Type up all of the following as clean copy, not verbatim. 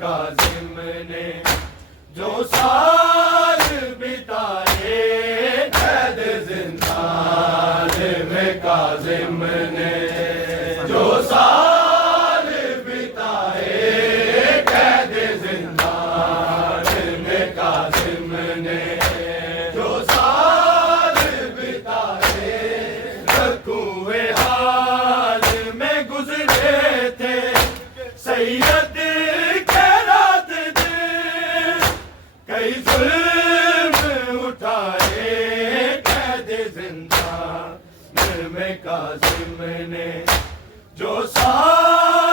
काज़िम ने जो साल बिताए कैद जिंदान में, काज़िम ने जो साल बिताए कैद जिंदान में, काज़िम ने जो साल बिताए रकुए हाल में गुजरे थे सैयद कई जुल्म उठाए कैद जिंदान में, काज़िम ने जो साल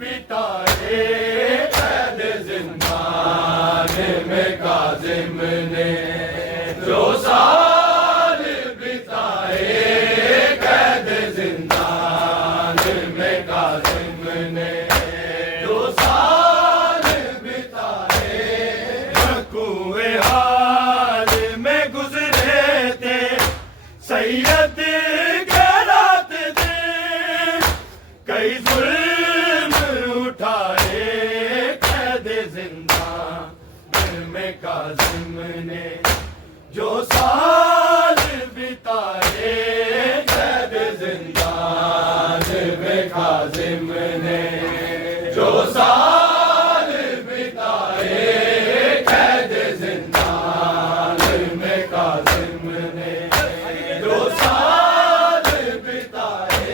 बिताए कैद जिंदान में, काज़िम ने जो साल बिताए कैद जिंदान में, काज़िम ने जो साल बिताए रकुए हाल में गुजरे थे सैयद के रात दिन कई जुल्म उठाए कैद जिंदान में, काज़िम ने जो साल बिताए कैद जिंदान में, काज़िम ने जो साल बिताए कैद जिंदान में, काज़िम ने जो साल बिताए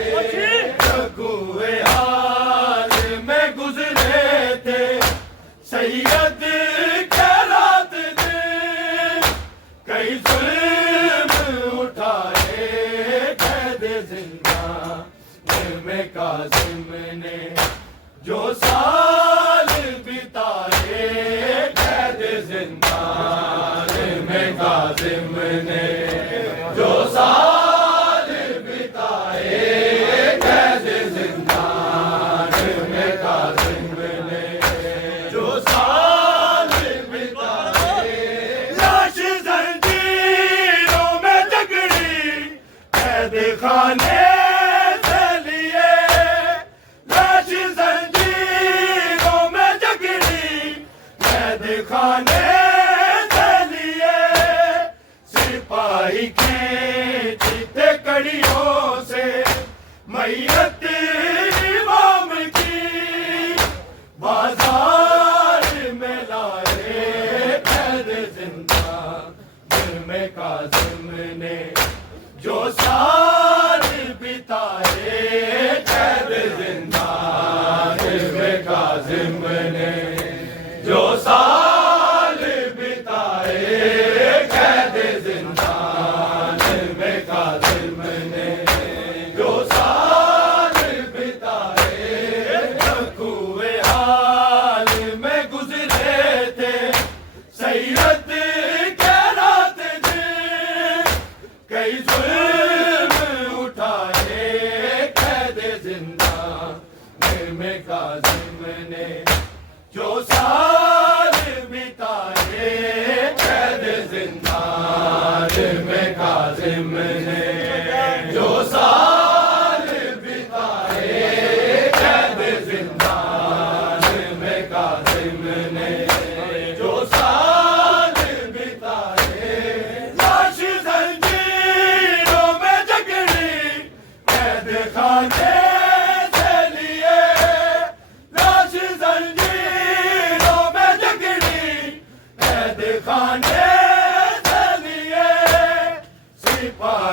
रकुए हाल में गुजरे थे सैयद के रात दिन कई जुल्म उठाए कैद जिंदान में, काज़िम ने जो साल बिताए कैद जिंदान में, काज़िम ने जो साल बिताए कैद जिंदान में, काज़िम ने जो साल बिताए लाश जंजीरों में जकड़ी कैद खाने से लिए, लाश जंजीरों में जकड़ी कैद खाने से लिए सिपाही खींचते कड़ियों से मैयत इमाम की बाजार में लाए कैद जिंदान में, काज़िम ने जो साल बिताए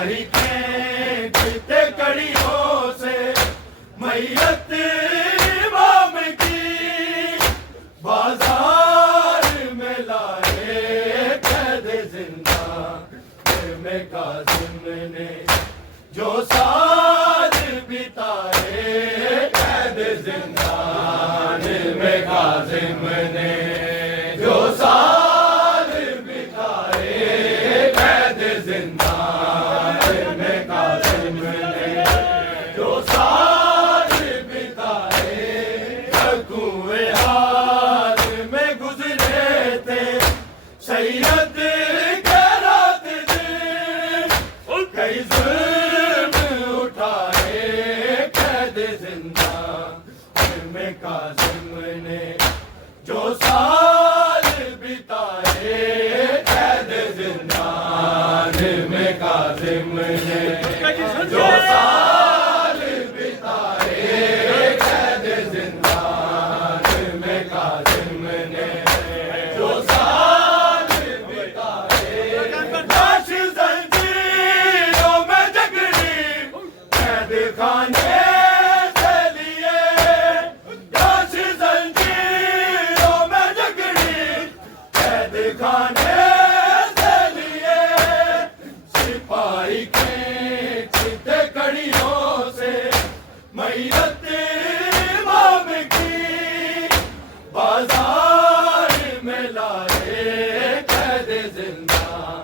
सिपाही के कड़ियों से मैयत इमाम की बाजार में लाए कैद जिंदा में कासिम ने जो साल बिताए कैद जिंदान में कासिम ने जो साल बिताए कैद जिंदान में कासिम ने जो साल बिताए कुएं हाथ में गुजरे थे सैयद के रात दिन कई जुल्म उठाए कैद जिंदान में कासिम ने जो साल बिताए कैद जिंदान में कासिम ने जो साल बिताए कैद जिंदान में कासिम ने जो साल बिताए लाश जंजीरों में जकड़ी कैद खाने से लिए लाश जंजीरों में जकड़ी कैद खाने से लिए सिपाही के चिते कड़ियों से मैयत इमाम की बाजार में लाए कैद जिंदान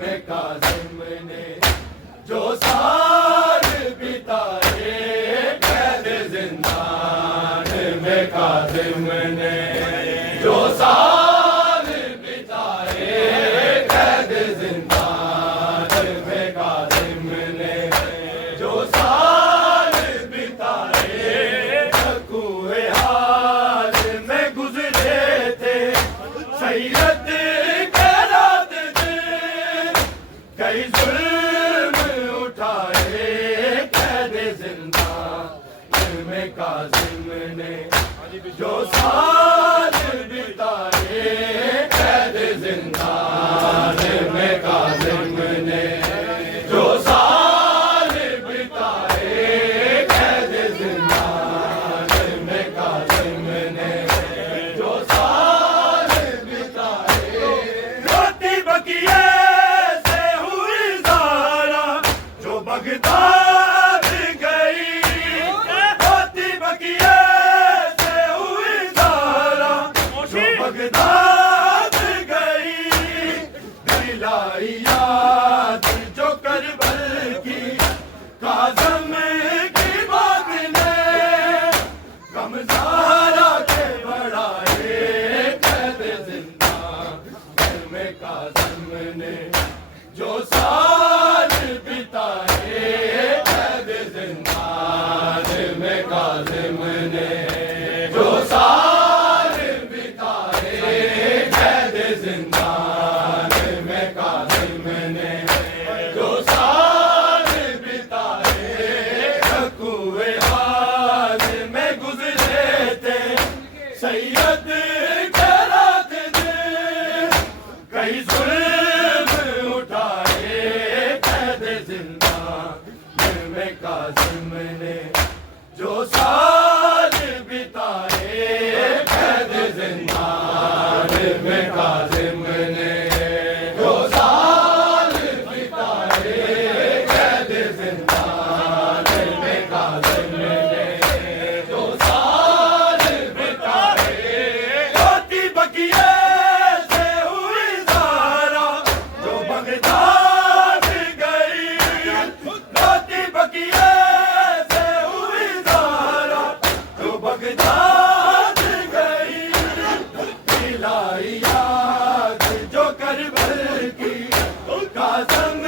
में कासिम ने जो साल बिताए कैद जिंदान में कासिम ने जो साल बिताए कैद जिंदान में कासिम ने जो साल बिताए कुएं हाल में गुजरे थे सैयद के रात दिन कई जुल्म उठाए कैद जिंदान में कासिम ने जो साल बिताए कैद जिंदान में कासिम ने जो साल बिताए कैद जिंदान में कासिम ने जो साल बिताए रोटी बकिए से हुई जारा जो बगदाद गई रोटी बकिए से हुई जारा जो बगदाद गई दिलाई याद जो करबल की काज़म की बात ने कमज़ारा के बढ़ाए कैद जिंदान में कासिम ने जो साल बिताए कैद जिंदान में कासिम ने जो साल बिताए कैद जिंदान में कासिम ने जो साल बिताए कुएं हाल में गुजरे थे सैयद के रात दिन कई जुल्म उठाए कैद जिंदान में कासिम ने जो साल बिताए कैद जिंदान में कासिम ने जो साल बिताए कैद जिंदान में कासिम ने जो साल बिताए रोटी बकिए से हुई जारा जो बगदाद गई रोटी बकिए से हुई जारा जो बगदाद गई दिलाई याद जो करबल की काज़म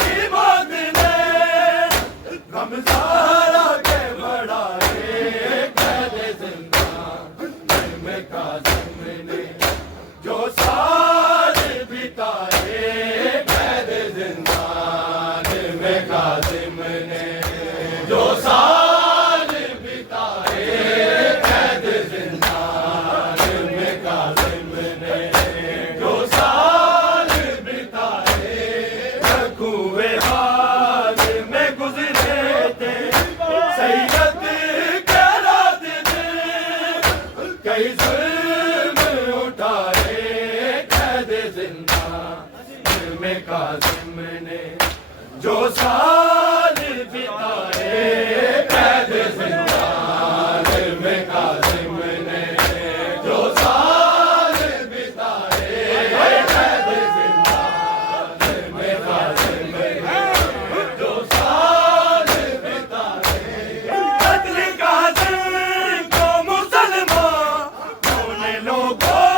की बात ने गमज़ारा के बढ़ाए कैद जिंदान में कासिम ने जो साल बिताए कैद जिंदान में कासिम ने जो साल बिताए कैद जिंदान में कासिम ने जो साल बिताए कुएं हाल साल बिताए कैद जिंदान में कासिम ने, जो साल बिताए कैद जिंदान में कासिम ने, जो साल बिताए। कत्ल कासिम को मुसलमानों ने लोगों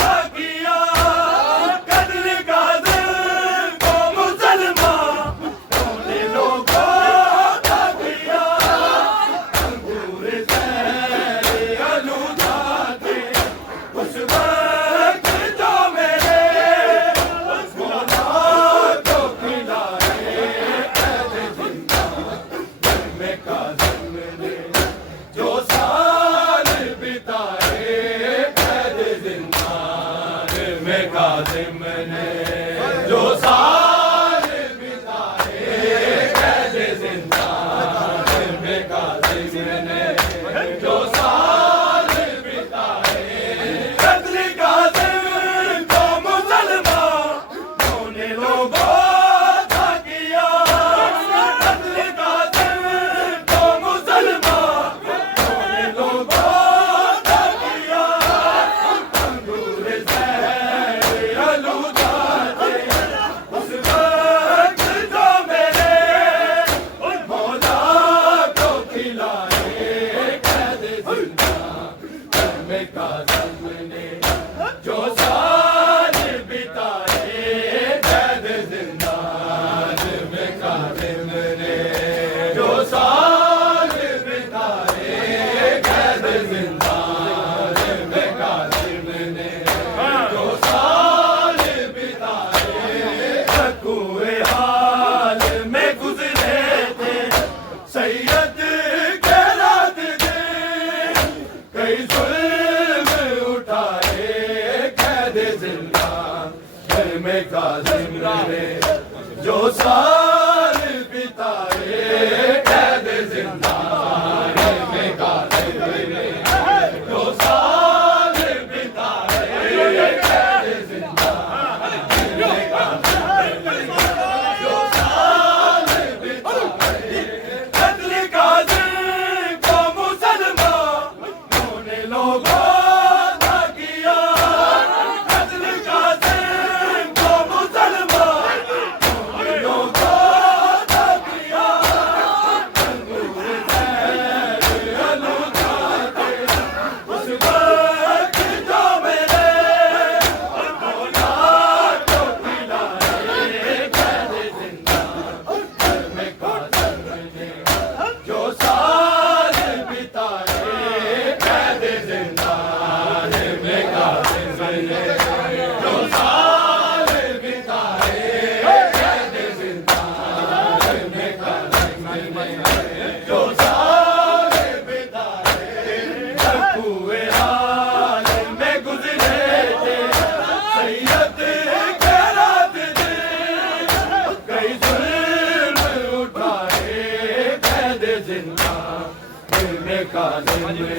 था किया, कत्ल कासिम को मुसलमानों ने लोगों था किया। अंगूर ज़हर आलूदा थे उस वक्त जो मेरे मौला को खिलाए कैद जिंदान में कासिम ने, जो साल बिताए कैद जिंदान में कासिम ने, जो साल बिताए कैद जिंदान में कासिम ने, जो साल बिताए। कत्ल कासिम को मुसलमानों ने लोगों था किया, कत्ल कासिम को मुसलमानों ने लोगों था किया। अंगूर ज़हर आलूदा थे उस वक्त जो मेरे मौला को खिलाए कैद जिंदान में कासिम ने, जो साल बिताए कैद जिंदान में कासिम ने, जो साल बिताए कैद जिंदान में कासिम ने, जो साल बिताए। कुए हाल में गुजरे थे सैयद के रात दिन, कई जुल्म उठाए कैद जिंदान में कासिम ने, जो साल बिताए कैद जिंदान में कासिम ने, जो साल बिताए कैद जिंदान में कासिम ने, जो साल बिताए। कत्ल कासिम को मुसलमानों ने लोगों था किया, कत्ल कासिम को मुसलमानों ने लोगों था किया। अंगूर ज़हर आलूदा थे उस वक्त जो मेरे मौला को खिलाए कैद जिंदान में कासिम ने, जो साल बिताए कैद जिंदान में कासिम ने, जो साल बिताए कैद जिंदान में कासिम ने, जो साल बिताए। कुए हाल में गुजरे थे सैयद के रात दिन, कई जुल्म उठाए कैद जिंदान में कासिम ने,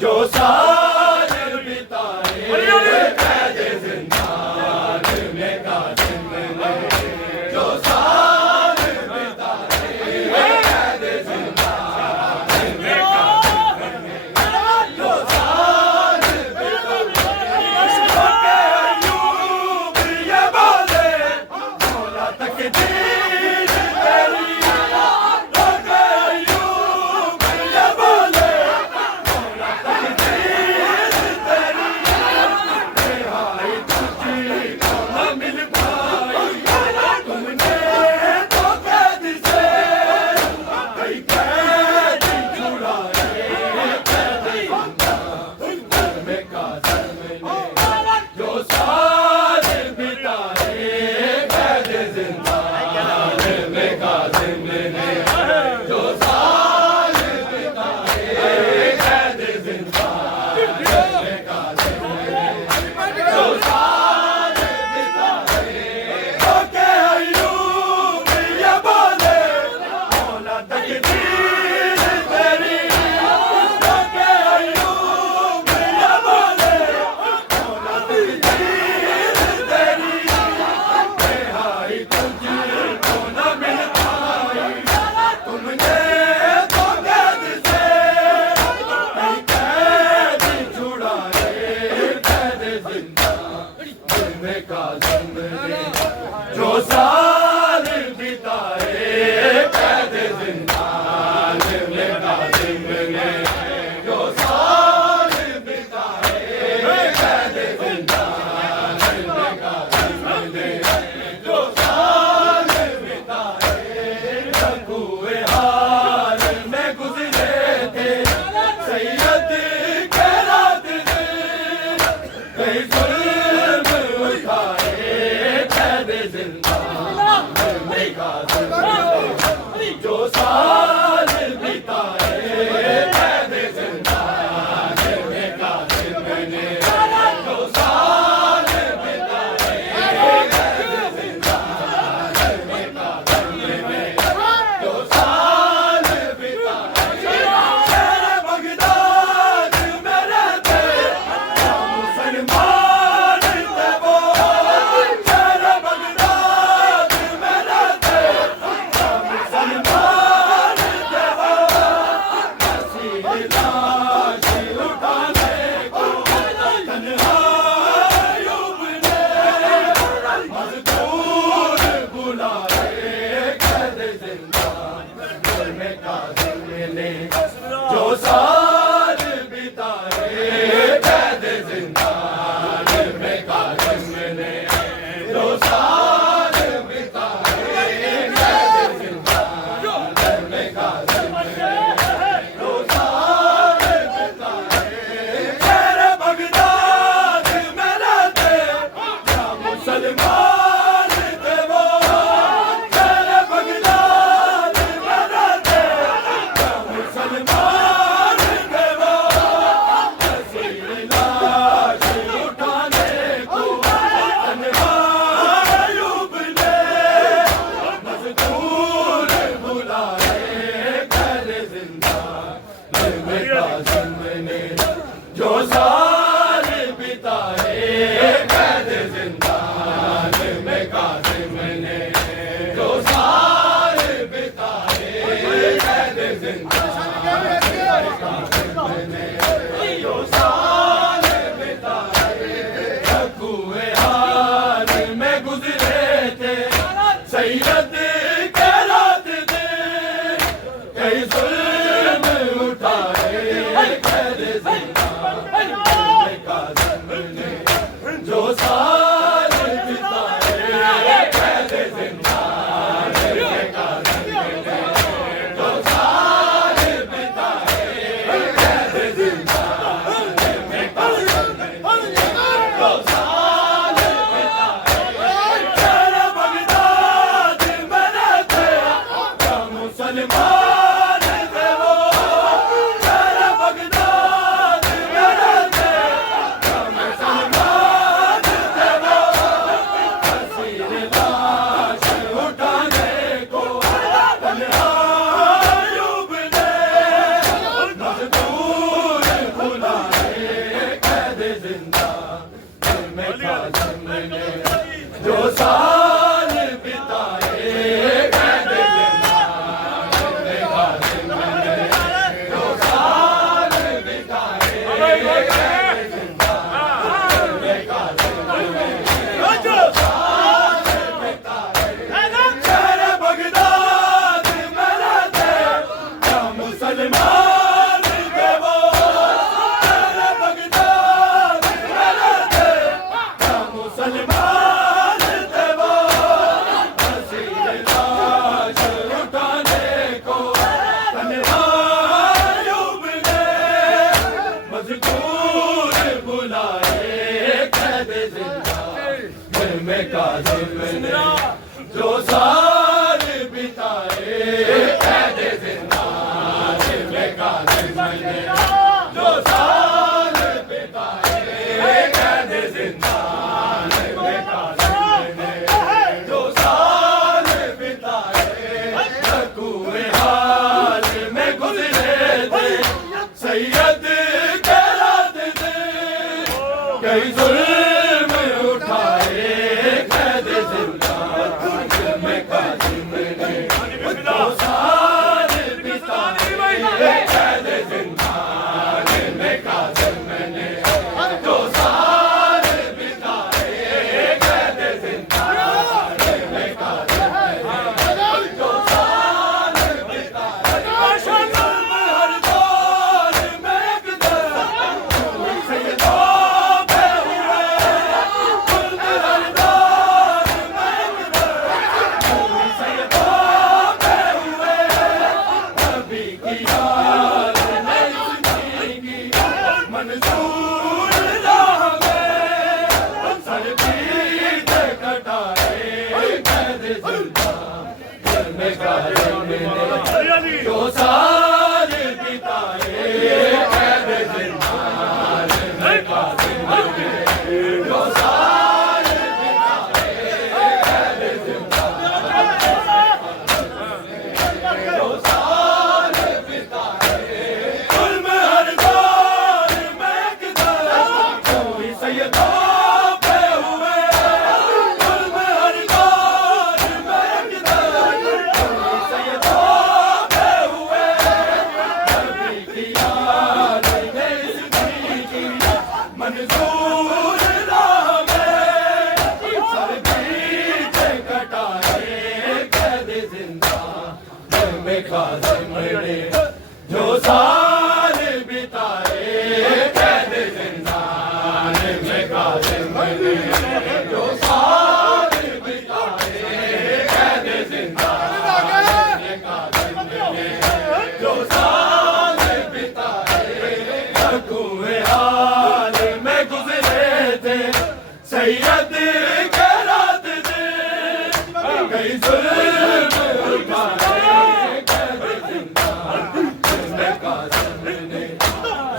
जो साल बिताए कैद जिंदान में कासिम ने, जो साल बिताए कैद जिंदान में कासिम ने, जो साल बिताए। अयूब ये बोले मौला तकदीर तेरी, अयूब ये बोले मौला तकदीर जो साल बिताए कैद जिंदान में कासिम ने, जो साल बिताए कैद जिंदान में कासिम ने, जो साल बिताए शहर बगदाद में रहते मुसलमान थे वो, शहर बगदाद में रहते मुसलमान थे वो, हसीन लाश उठाने को तन्हा अय्यूब ने मजदूर बुलाए कैद जिंदान में कासिम ने, जो साल बिताए कैद जिंदान में कासिम ने, जो साल बिताए कैद जिंदान में कासिम ने, जो साल बिताए शहर बगदाद में रहते क्या मुसलमान थे वो, शहर बगदाद में रहते क्या मुसलमान थे वो, हसीन लाश उठाने को तन्हा अय्यूब ने मजदूर बुलाए कैद जिंदान में कासिम ने, जो साल बिताए कैद जिंदान में कासिम ने, जो साल बिताए कैद जिंदान में कासिम ने, जो साल बिताए कुए हार में गुजरे थे सैयद के रात दिन, कई जुल्म उठाए कैद जिंदान में कासिम ने, जो साल बिताए कैद जिंदान में कासिम ने, जो साल बिताए कैद जिंदान में कासिम ने, जो साल बिताए शहर बगदाद में रहते क्या मुसलमान थे वो, शहर बगदाद में रहते क्या मुसलमान थे वो, हसीन लाश उठाने को तन्हा अय्यूब ने मजदूर बुलाए कैद जिंदान में कासिम ने, जो साल बिताए कैद जिंदान में कासिम ने, जो साल बिताए कैद जिंदान में कासिम ने, जो साल बिताए शहर बगदाद में रहते क्या मुसलमान थे वो, शहर बगदाद में रहते क्या मुसलमान थे वो, हसीन लाश उठाने को तन्हा अय्यूब ने मजदूर बुलाए कैद जिंदान में कासिम ने, जो साल बिताए कैद जिंदान में कासिम ने, जो साल बिताए कैद जिंदान में कासिम ने, जो साल बिताए कुए हाल में गुजरे थे सैयद के रात दिन, कई जुल्म उठाए कैद जिंदान में कासिम ने, जो साल बिताए कैद जिंदान में कासिम ने, जो साल बिताए कैद जिंदान में कासिम ने, जो साल बिताए हर दौर में एक दर सैयदों पे हुए, हर दौर में एक दर सैयदों पे हुए, में काज़िम ने जो साल बिताए कैद ज़िंदान में काज़िम ने जो साल बिताए कैद ज़िंदान जो साल बिताए जुल्म हर दौर में किधर कोई सैयदों पे हुए जुल्म हर दौर में किधर कोई सैयदों पे हुए नबी की याद में ज़िंदगी मंजूर राह में सर पीछे कटाए कैद ज़िंदान में काज़िम ने जो साल बिताए कैद ज़िंदान में काज़िम ने जो साल बिताए कैद ज़िंदान में काज़िम ने जो साल बिताए कुएं हाल में गुज़रे थे सैयद के रात दिन कई जुल्म उठाए कैद ज़िंदान में काज़िम ने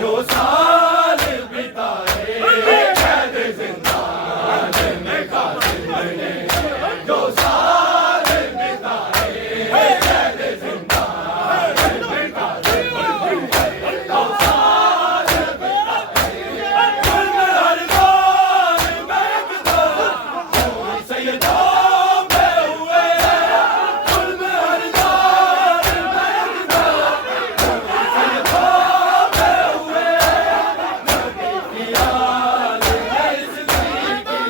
जो साल बिताए कैद ज़िंदान में काज़िम ने जो साल बिताए कैद ज़िंदान में काज़िम ने जो साल बिताए जुल्म हर दौर में किधर कोई सैयदों पे हुए जुल्म हर दौर में किधर कोई सैयदों पे हुए नबी की याद में ज़िंदगी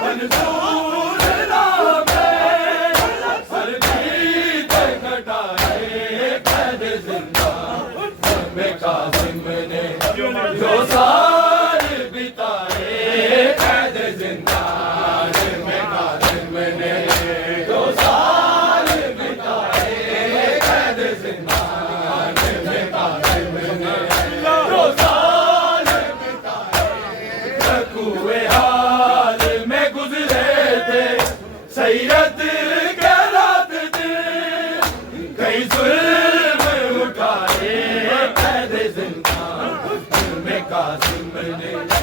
मंजूर राह में सर पीछे कटाए कैद ज़िंदान में काज़िम ने जो साल बिताए कैद ज़िंदान में काज़िम ने जो साल बिताए कैद ज़िंदान में काज़िम ने जो साल बिताए कुएं हाल में गुज़रे थे सैयद के रात दिन कई जुल्म उठाए कैद ज़िंदान में काज़िम ने